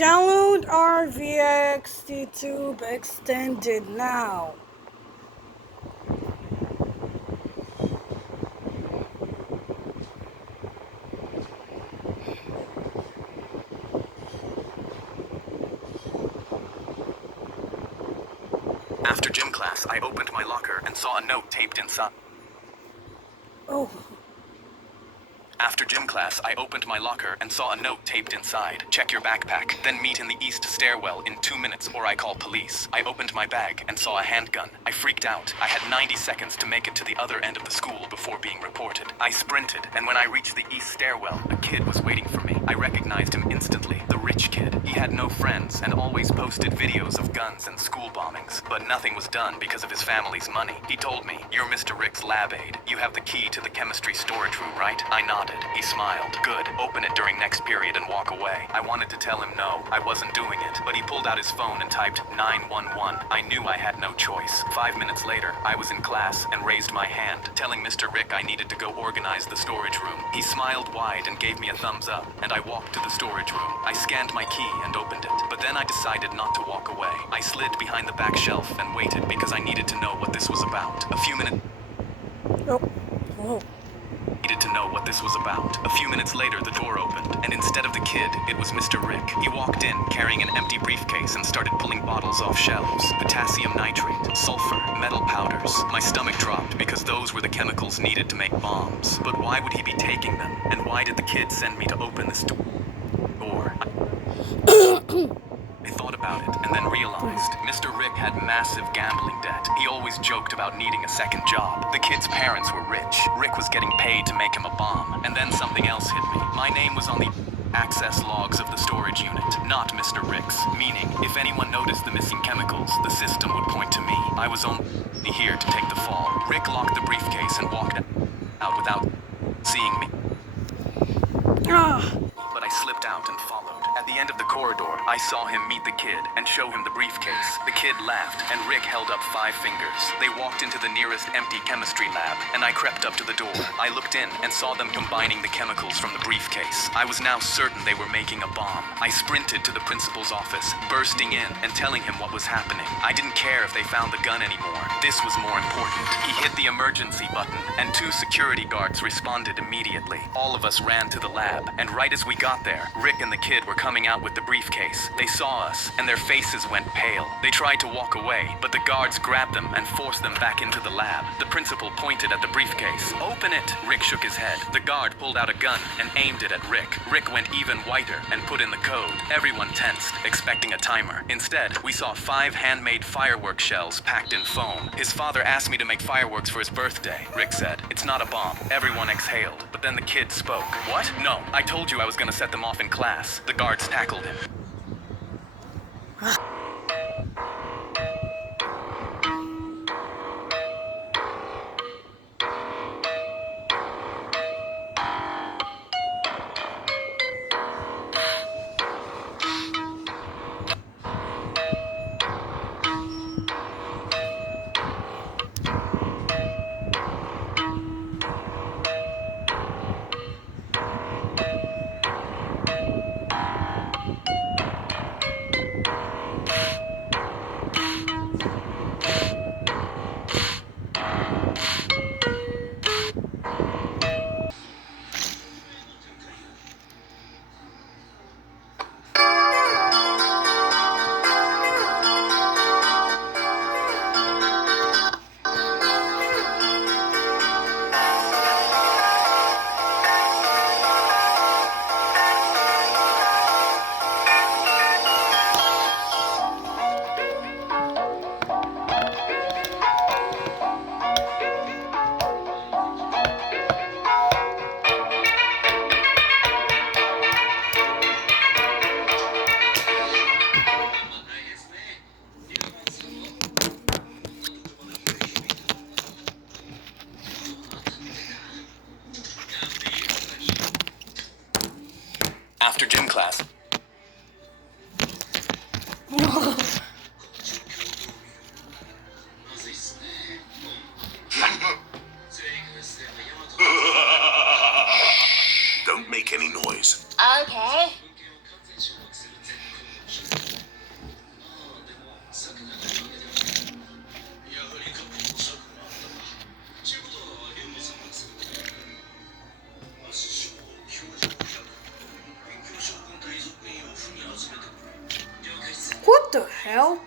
Download RVX YouTube extended now. After gym class, I opened my locker and saw a note taped inside. Oh, After gym class, I opened my locker and saw a note taped inside. Check your backpack, then meet in the east stairwell in 2 minutes or I call police. I opened my bag and saw a handgun. I freaked out. I had 90 seconds to make it to the other end of the school before being reported. I sprinted, and when I reached the east stairwell, a kid was waiting for me. I recognized him instantly, the rich kid. He had no friends and always posted videos of guns and school bombings, but nothing was done because of his family's money. He told me, "You're Mr. Rick's lab aide. You have the key to the chemistry storage room, right?" I nodded. He smiled. "Good. Open it during next period and walk away." I wanted to tell him no, I wasn't doing it, but he pulled out his phone and typed 911. I knew I had no choice. 5 minutes later, I was in class and raised my hand, telling Mr. Rick I needed to go organize the storage room. He smiled wide and gave me a thumbs up, and I walked to the storage room. I scanned my key and opened it, but then I decided not to walk away. I slid behind the back shelf and waited because I needed to know what this was about. A few minutes oh. needed to know what this was about. A few minutes later, the door opened, and instead of the kid, it was Mr. Rick. He walked in, carrying an empty briefcase and started pulling bottles off shelves. Potassium nitrate, sulfur, metal powders. My stomach dropped because those were the chemicals needed to make bombs. But why would he be taking them? And why did the kid send me to open this door? I thought about it and then realized Mr. Rick had massive gambling debt. He always joked about needing a second job. The kid's parents were rich. Rick was getting paid to make him a bomb. And then something else hit me. My name was on the access logs of the storage unit, not Mr. Rick's. Meaning, if anyone noticed the missing chemicals, the system would point to me. I was only here to take the fall. Rick locked the briefcase and walked out without seeing me. But I slipped out and followed. At the end of the corridor, I saw him meet the kid and show him the briefcase. The kid laughed, and Rick held up 5 fingers. They walked into the nearest empty chemistry lab, and I crept up to the door. I looked in and saw them combining the chemicals from the briefcase. I was now certain they were making a bomb. I sprinted to the principal's office, bursting in and telling him what was happening. I didn't care if they found the gun anymore. This was more important. He hit the emergency button, and 2 security guards responded immediately. All of us ran to the lab, and right as we got there, Rick and the kid were coming out with the briefcase. They saw us, and their faces went pale. They tried to walk away, but the guards grabbed them and forced them back into the lab. The principal pointed at the briefcase. "Open it!" Rick shook his head. The guard pulled out a gun and aimed it at Rick. Rick went even whiter and put in the code. Everyone tensed, expecting a timer. Instead, we saw 5 handmade fireworks shells packed in foam. "His father asked me to make fireworks for his birthday," Rick said. "It's not a bomb." Everyone exhaled, but then the kid spoke. "What? No, I told you I was gonna set them off in class." The guards tackled him. After gym class, Don't make any noise. Okay. hell?